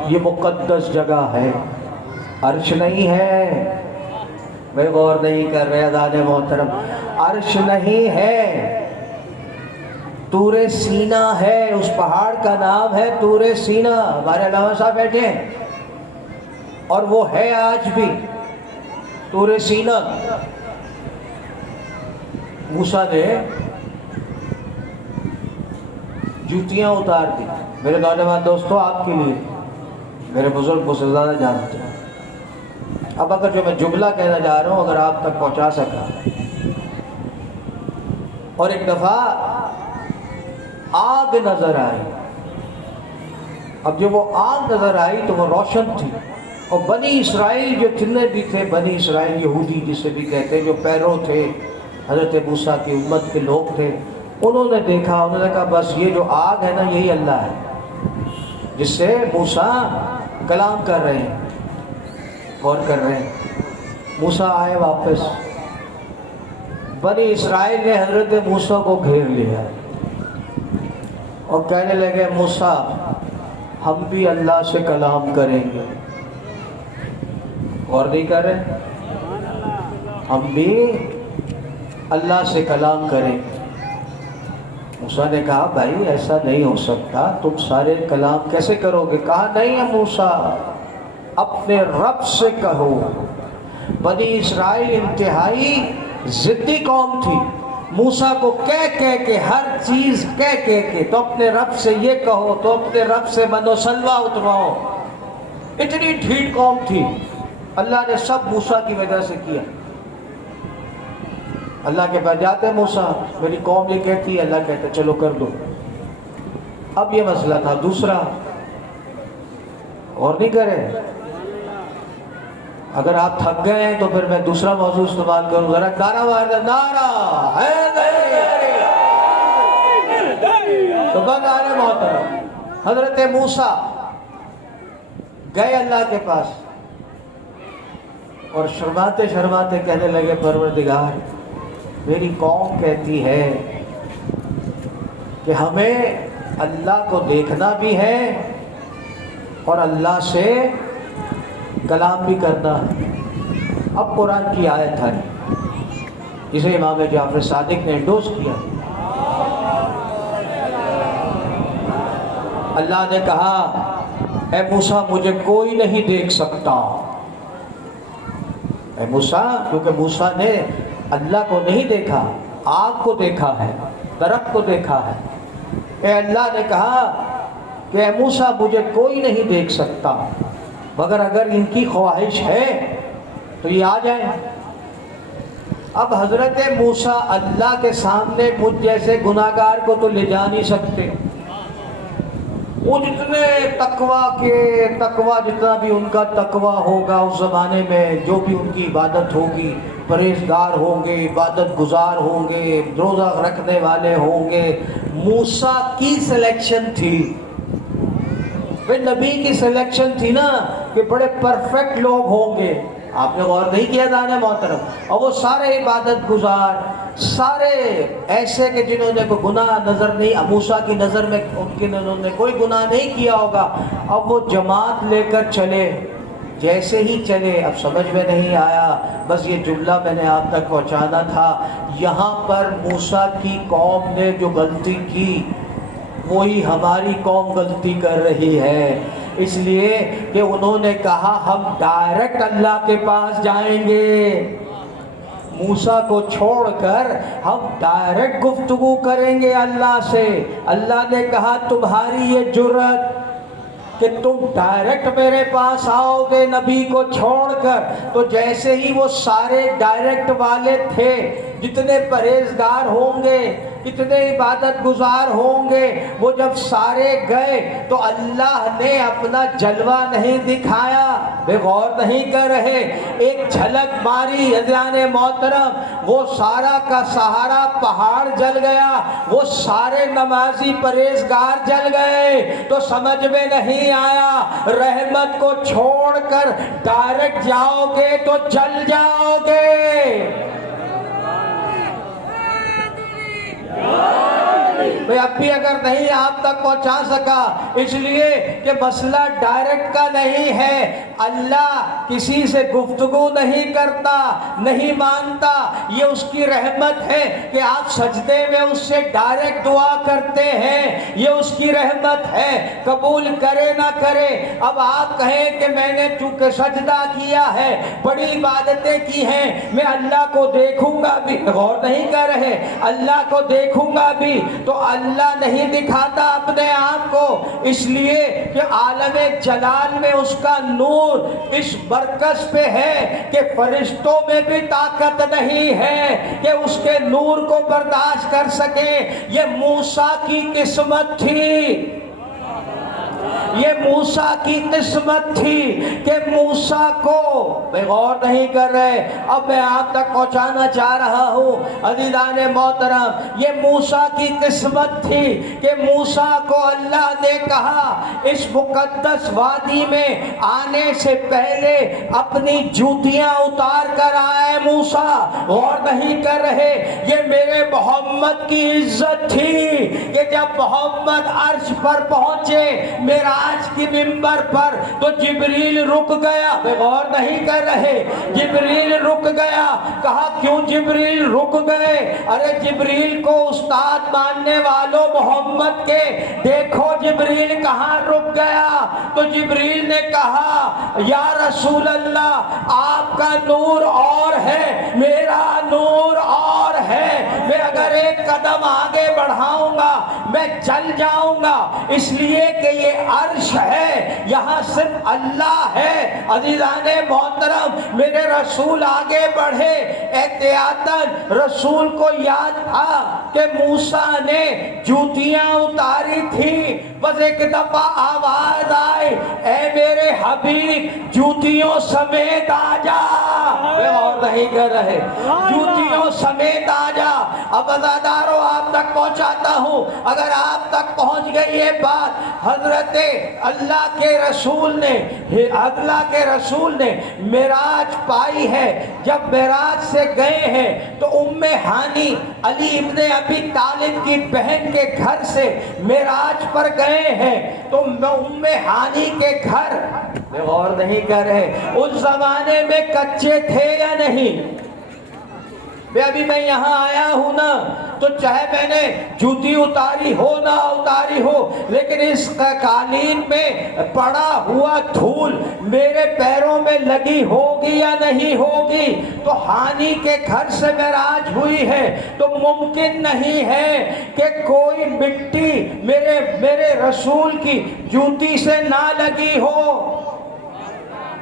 یہ مقدس جگہ ہے، عرش نہیں ہے، میں غور نہیں کر رہے عزیزان محترم، عرش نہیں ہے، طور سینا ہے، اس پہاڑ کا نام ہے طور سینا۔ ہمارے علامہ صاحب بیٹھے ہیں اور وہ ہے آج بھی طور سینا۔ موسیٰ نے جوتیاں اتار دی۔ میرے نوجوان دوستو، آپ کے لیے میرے بزرگ کو زیادہ جانتے ہیں، اب اگر جو میں جملہ کہنا جا رہا ہوں اگر آپ تک پہنچا سکا، اور ایک دفعہ آگ نظر آئی۔ اب جب وہ آگ نظر آئی تو وہ روشن تھی، اور بنی اسرائیل جو جتنے بھی تھے، بنی اسرائیل یہودی جسے بھی کہتے ہیں، جو پیرو تھے حضرت موسیٰ کی امت کے لوگ تھے، انہوں نے دیکھا، انہوں نے کہا بس یہ جو آگ ہے نا یہی اللہ ہے جس سے موسیٰ کلام کر رہے ہیں، غور کر رہے ہیں۔ موسیٰ آئے واپس، بنی اسرائیل نے حضرت موسیٰ کو گھیر لیا اور کہنے لگے موسیٰ ہم بھی اللہ سے کلام کریں گے۔ غور نہیں کر رہے، ہم بھی اللہ سے کلام کریں گے۔ موسیٰ نے کہا بھائی ایسا نہیں ہو سکتا، تم سارے کلام کیسے کرو گے؟ کہا نہیں ہے موسیٰ، اپنے رب سے کہو۔ بنی اسرائیل انتہائی ضدی قوم تھی، موسیٰ کو کہہ کے ہر چیز کہہ کے تو اپنے رب سے یہ کہو، تو اپنے رب سے من و سلوہ اترواؤ، اتنی ڈھیٹ قوم تھی۔ اللہ نے سب موسیٰ کی وجہ سے کیا۔ اللہ کے پاس جاتے موسیٰ، میری قوم یہ کہتی ہے، اللہ کہتا چلو کر دو۔ اب یہ مسئلہ تھا دوسرا، اور نہیں کرے، اگر آپ تھک گئے ہیں تو پھر میں دوسرا موضوع استعمال کروں، ذرا نعرہ مار دیں، نعرہ حیدری، تو نعرہ محترم۔ حضرت موسیٰ گئے اللہ کے پاس اور شرماتے شرماتے کہنے لگے پروردگار میری قوم کہتی ہے کہ ہمیں اللہ کو دیکھنا بھی ہے اور اللہ سے کلام بھی کرنا ہے۔ اب قرآن کی آیت ہے جسے امام جعفر صادق نے انڈوز کیا، اللہ نے کہا اے موسیٰ مجھے کوئی نہیں دیکھ سکتا۔ اے موسیٰ، کیونکہ موسیٰ نے اللہ کو نہیں دیکھا، آگ کو دیکھا ہے، درخت کو دیکھا ہے۔ اے اللہ نے کہا کہ اے موسیٰ مجھے کوئی نہیں دیکھ سکتا، مگر اگر ان کی خواہش ہے تو یہ آ جائیں۔ اب حضرت موسیٰ اللہ کے سامنے مجھ جیسے گناہگار کو تو لے جا نہیں سکتے. وہ جتنے تقوی جتنا بھی ان کا تقوی ہوگا اس زمانے میں، جو بھی ان کی عبادت ہوگی، پرہیزگار ہوں گے، عبادت گزار ہوں گے، روزہ رکھنے والے ہوں گے. موسیٰ کی سلیکشن تھی، وہ نبی کی سلیکشن تھی نا کہ بڑے پرفیکٹ لوگ ہوں گے. آپ نے غور نہیں کیا دانے محترم؟ اور وہ سارے عبادت گزار، سارے ایسے کہ جنہوں نے کوئی گناہ نظر نہیں، موسیٰ کی نظر میں انہوں نے کوئی گناہ نہیں کیا ہوگا. اب وہ جماعت لے کر چلے، جیسے ہی چلے اب سمجھ میں نہیں آیا. بس یہ جملہ میں نے آپ تک پہنچانا تھا. یہاں پر موسیٰ کی قوم نے جو غلطی کی وہی ہماری قوم غلطی کر رہی ہے، اس لیے کہ انہوں نے کہا ہم ڈائریکٹ اللہ کے پاس جائیں گے. موسیٰ کو چھوڑ کر ہم ڈائریکٹ گفتگو کریں گے اللہ سے. اللہ نے کہا تمہاری یہ جرت کہ تم ڈائریکٹ میرے پاس آؤ گے نبی کو چھوڑ کر. تو جیسے ہی وہ سارے ڈائریکٹ والے تھے، جتنے پرہیزگار ہوں گے، کتنے عبادت گزار ہوں گے، وہ جب سارے گئے تو اللہ نے اپنا جلوہ نہیں دکھایا. بے غور نہیں کر رہے، ایک جھلک ماری عزیزان محترم، وہ سارا کا سہارا پہاڑ جل گیا، وہ سارے نمازی پرہیزگار جل گئے. تو سمجھ میں نہیں آیا، رحمت کو چھوڑ کر ڈائریکٹ جاؤ گے تو جل جاؤ گے. میں اب بھی اگر نہیں آپ تک پہنچا سکا، اس لیے کہ مسئلہ ڈائریکٹ کا نہیں ہے. اللہ کسی سے گفتگو نہیں کرتا، نہیں مانتا. یہ اس کی رحمت ہے کہ آپ سجدے میں اس سے ڈائریکٹ دعا کرتے ہیں، یہ اس کی رحمت ہے. قبول کرے نہ کرے، اب آپ کہیں کہ میں نے چونکہ سجدہ کیا ہے، بڑی عبادتیں کی ہیں، میں اللہ کو دیکھوں گا بھی. غور نہیں کر رہے، اللہ کو دیکھوں گا بھی تو اللہ نہیں دکھاتا اپنے آپ کو، اس لیے کہ عالم جلال میں اس کا نور اس برکس پہ ہے کہ فرشتوں میں بھی طاقت نہیں ہے کہ اس کے نور کو برداشت کر سکے. یہ موسیٰ کی قسمت تھی، یہ موسیٰ کی قسمت تھی کہ موسیٰ کو بے غور نہیں کر رہے. اب میں آپ تک پہنچانا چاہ رہا ہوں عزیزان محترم، یہ موسیٰ کی قسمت تھی کہ موسیٰ کو اللہ نے کہا اس مقدس وادی میں آنے سے پہلے اپنی جوتیاں اتار کر آئے. موسیٰ غور نہیں کر رہے، یہ میرے محمد کی عزت تھی کہ جب محمد عرش پر پہنچے معراج کی منبر پر تو جبریل رک گیا. بے غور نہیں کر رہے، جبریل رک گیا. کہا کیوں جبریل رک گئے؟ ارے جبریل کو استاد ماننے والوں محمد کے دیکھو جبریل کہاں رک گیا. تو جبریل نے کہا یا رسول اللہ آپ کا نور اور ہے، میرا نور اور ہے. میں اگر ایک قدم آگے بڑھاؤں گا میں جل جاؤں گا، اس لیے کہ یہ عرش ہے، یہاں صرف اللہ ہے. عزیزان محترم میرے رسول آگے بڑھے، احتیاطاً رسول کو یاد تھا کہ موسیٰ نے جوتیاں اتاری تھی. بس ایک دفعہ آواز آئی اے میرے حبیب جوتیوں سمیت آ جا. میں اور نہیں کر رہے، جوتیوں سمیت آ جا. اب عزاداروں آپ تک پہنچاتا ہوں، اگر آپ تک پہنچ گئی یہ بات. حضرت اللہ کے رسول نے معراج پائی ہے. جب معراج سے گئے ہیں تو ام ہانی علی ابن ابی طالب کی بہن کے گھر سے معراج پر گئے ہیں. تو ام ہانی کے گھر غور نہیں کر رہے، اس زمانے میں کچے تھے یا نہیں؟ ابھی میں یہاں آیا ہوں نا تو چاہے میں نے جوتی اتاری ہو نہ اتاری ہو، لیکن اس قالین میں پڑا ہوا دھول میرے پیروں میں لگی ہوگی یا نہیں ہوگی؟ تو ہانی کے گھر سے معراج ہوئی ہے تو ممکن نہیں ہے کہ کوئی مٹی میرے رسول کی جوتی سے نہ لگی ہو.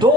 2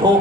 2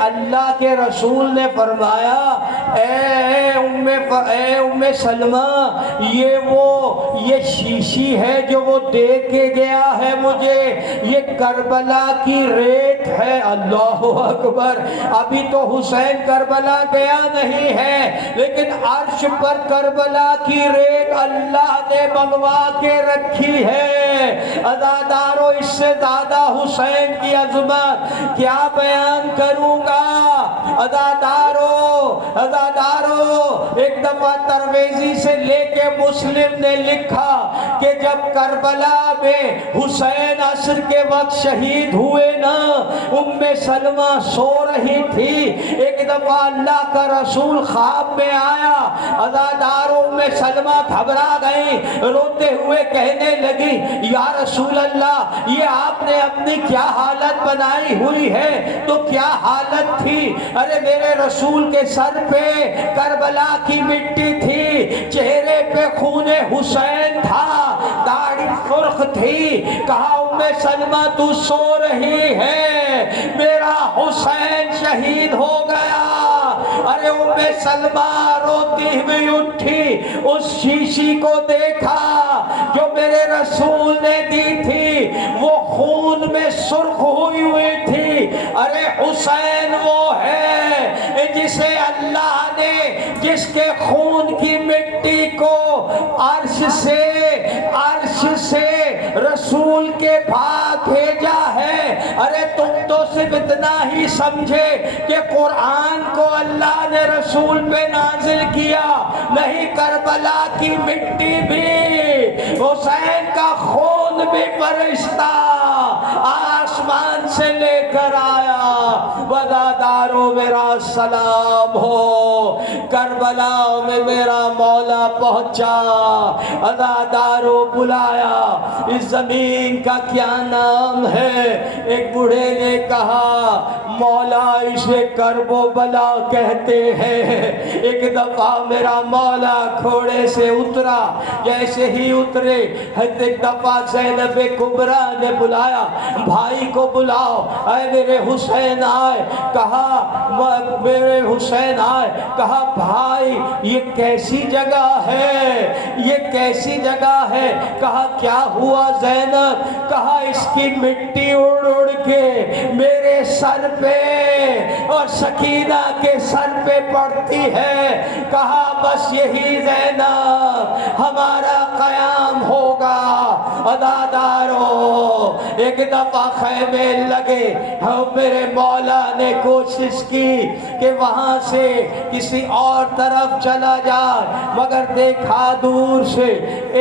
اللہ کے رسول نے فرمایا اے ام سلمہ یہ شیشی ہے جو وہ دے کے گیا ہے مجھے، یہ کربلا کی ریت ہے۔ اللہ اکبر، ابھی تو حسین کربلا گیا نہیں ہے، لیکن عرش پر کربلا کی ریت اللہ نے منگوا کے رکھی ہے۔ عزادارو، اس سے زیادہ حسین کی عظمت کیا بیان کروں گا؟ عزادارو، ایک دفعہ ترویزی سے لے کے مسلم نے لکھا کہ جب کربلا میں حسین عصر کے وقت شہید ہوئے نا، ام سلمہ سو رہی تھی، ایک دفعہ اللہ کا رسول خواب میں آیا۔ عزادارو، ام سلمہ گھبرا گئی، روتے ہوئے کہنے لگی یا رسول اللہ، یہ آپ نے اپنی کیا حالت بنائی ہوئی ہے؟ تو کیا حالت تھی؟ ارے میرے رسول کے سر پہ کربلا کی مٹی تھی، چہرے پہ خون حسین تھا، داڑھی سرخ تھی۔ کہا ام سلمہ تو سو رہی ہے، میرا حسین شہید ہو گیا۔ ارے ام سلمہ روتی ہوئی اٹھی، اس شیشی کو دیکھا جو میرے رسول نے دی تھی، وہ خون میں سرخ ہوئی تھی۔ ارے حسین وہ ہے جسے اللہ نے، جس کے خون کی مٹی کو عرش سے رسول کے بعد بھیجا ہے۔ ارے تم تو صرف اتنا ہی سمجھے کہ قرآن کو اللہ نے رسول پہ نازل کیا، نہیں، کربلا کی مٹی بھی، حسین کا خون بھی فرشتہ آسمان سے لے کر آیا۔ وزادارو، میرا سلام ہو، کربلا میں میرا مولا پہنچا۔ عزادارو، بلایا، اس زمین کا کیا نام ہے؟ ایک بوڑھے نے کہا مولا اسے کرب و بلا کہتے ہیں۔ ایک دفعہ میرا مولا گھوڑے سے اترا، جیسے ہی اترے ایک دفعہ زینب کبریٰ نے بلایا، بھائی کو بلاؤ، اے میرے حسین آئے۔ کہا بھائی یہ کیسی جگہ ہے، یہ کیسی جگہ ہے؟ کہا کیا ہوا زینب؟ کہا اس کی مٹی اڑ اڑ کے میرے سر پہ اور سکینہ کے سر پہ پڑتی ہے۔ کہا بس یہی زینب ہمارا قیام ہوگا۔ عزادارو، ایک دفعہ خیمے لگے، میرے مولا نے کوشش کی کہ وہاں سے کسی اور طرف چلا جائے، مگر دیکھا دور سے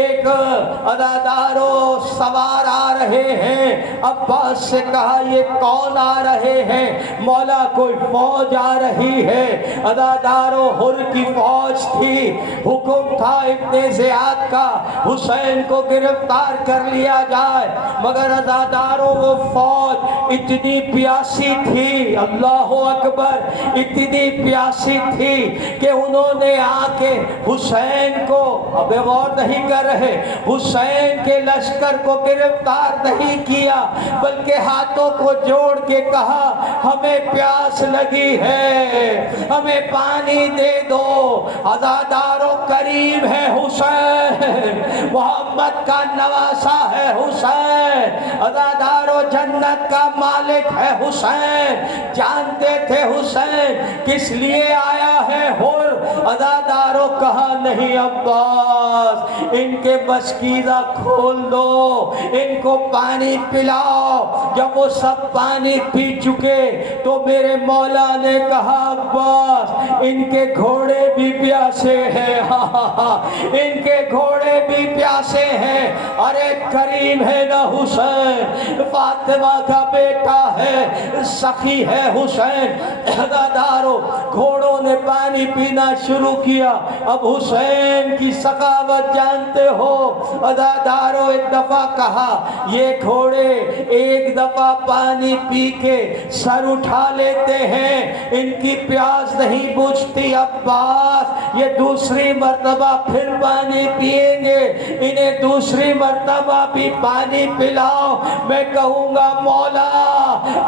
ایک عزادارو سوار آ رہے ہیں۔ عباس سے کہا یہ کون آ رہے ہیں؟ مولا کوئی فوج آ رہی ہے۔ عزادارو، حر کی فوج تھی، حکم تھا ابن زیاد کا حسین کو گرفتار کر لیا جائے، مگر عزادارو وہ فوج اتنی پیاسی تھی، اللہ اکبر، اتنی پیاسی تھی کہ انہوں نے آ کے حسین کو، اب غور نہیں کر رہے، حسین کے لشکر کو گرفتار نہیں کیا، بلکہ ہاتھوں کو جوڑ کے کہا ہمیں پیاس لگی ہے، ہمیں پانی دے دو۔ عزادارو، کریم ہے حسین، محمد کا نواسا ہے حسین، عزادارو جنت کا مالک ہے حسین۔ جانتے تھے حسین کس لیے آیا ہے حر؟ عزادارو کہا نہیں عباس، ان کے بسکیزہ کھول دو، ان کو پانی پلاؤ۔ جب وہ سب پانی پی چکے تو میرے مولا نے کہا عباس ان کے گھوڑے بھی پیاسے ہیں، ان کے گھوڑے بھی پیاسے ہیں۔ ارے کریم ہے نا حسین، فاطمہ کا بیٹا ہے، سخی ہے حسین۔ عزادارو، گھوڑوں نے پانی پینا شروع کیا۔ اب حسین کی سخاوت جانتے ہو، عزادارو ایک دفعہ کہا یہ گھوڑے ایک دفعہ پانی پی کے سر اٹھا لیتے ہیں، ان کی پیاس نہیں بجھتی۔ عباس، یہ دوسری مرتبہ پھر پانی پیئیں گے، انہیں دوسری مرتبہ بھی پانی پلاؤ۔ میں کہوں گا مولا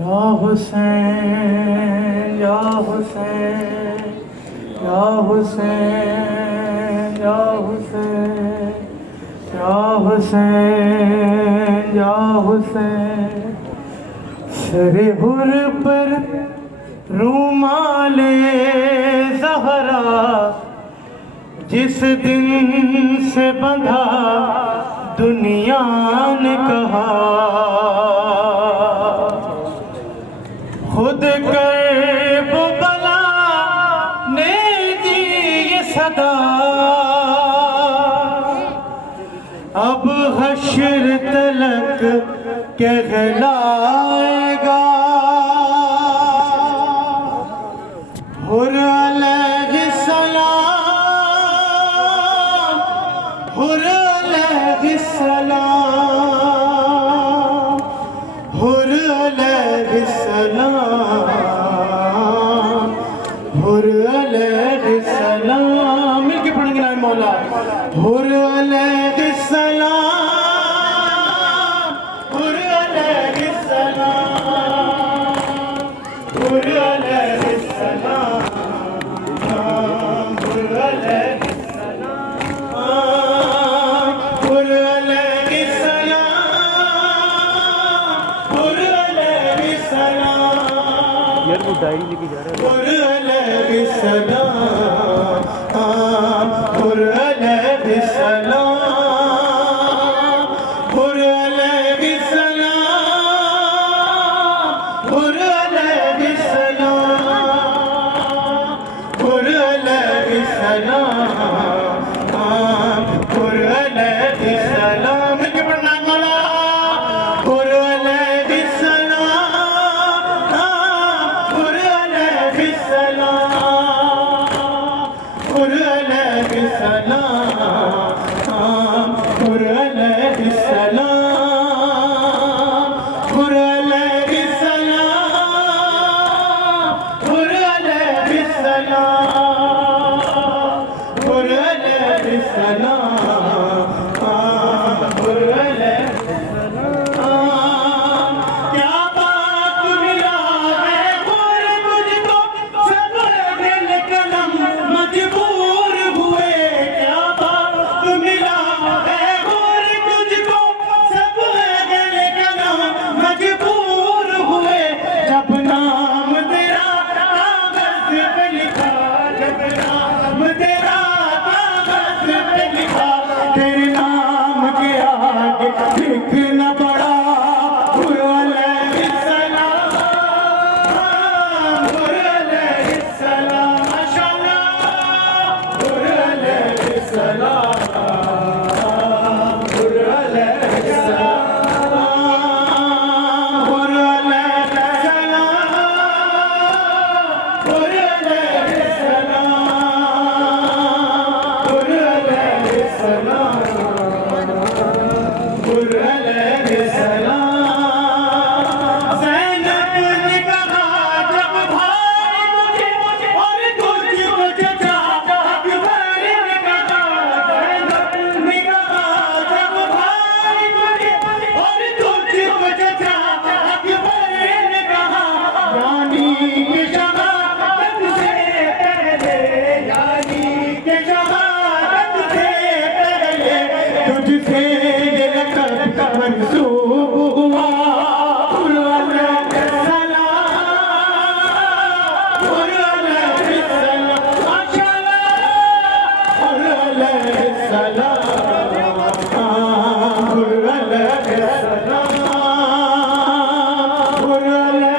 یا حسین یا حسین یا حسین یا حسین یا حسین یا حسین سر حر پر رومال زہرا جس دن سے بندھا دنیا نے کہا خود کرب بلا نے دی یہ صدا اب حشر تلک کہلائے گا حر علیہ السلام حر علیہ السلام حر علیہ السلام حر علیہ السلام مل کے پڑھیں گے نام مولا حر علیہ السلام حر علیہ السلام حر علیہ السلام حر علیہ ڈائری لے کے جا رہے ہیں حر علیہ السلام حر علیہ السلام حر علیہ السلام حر علیہ السلام حر علیہ السلام حر علیہ السلام مل کے پڑھنا ہے مولا حر علیہ السلام حر علیہ السلام حر علیہ السلام حر علیہ السلام حر علیہ السلام حر علیہ السلام حر علیہ السلام حر علیہ کیا بات ملا ہے اور مجھ کو سب دل قلم مجبور ہوئے کیا بات ملا ہے اور مجھ کو سب دل قلم مجبور ہوئے جب نام تیرا کاغذ پہ لکھا جب نام تیرا کاغذ پہ لکھا تیرے نام کے آگے لکھنا پڑا حر علیہ السلام حر علیہ السلام ماشاءاللہ حر علیہ السلام حر علیہ السلام حر علیہ السلام حر علیہ السلام حر علیہ السلام حر علیہ السلام زینب نے کہا جب بھائی مجھے اور تجھ کو چچا اکبر نے کہا زینب نے کہا جب بھائی مجھے اور تجھ کو چچا اکبر نے کہا یعنی کہ شہادت سے پہلے یعنی کہ شہادت سے پہلے تجھ سے یہ لقب منسوب ہوا حر علیہ السلام حر علیہ السلام ماشاءاللہ حر علیہ السلام حر علیہ السلام حر علیہ السلام حر علیہ السلام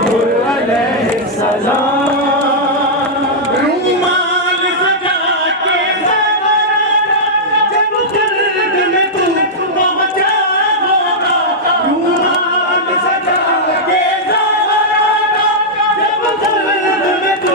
حر علیہ رومال سجا کے جب درد میں تو پہنچا ہوگا رومال سجا کے جب درد میں تو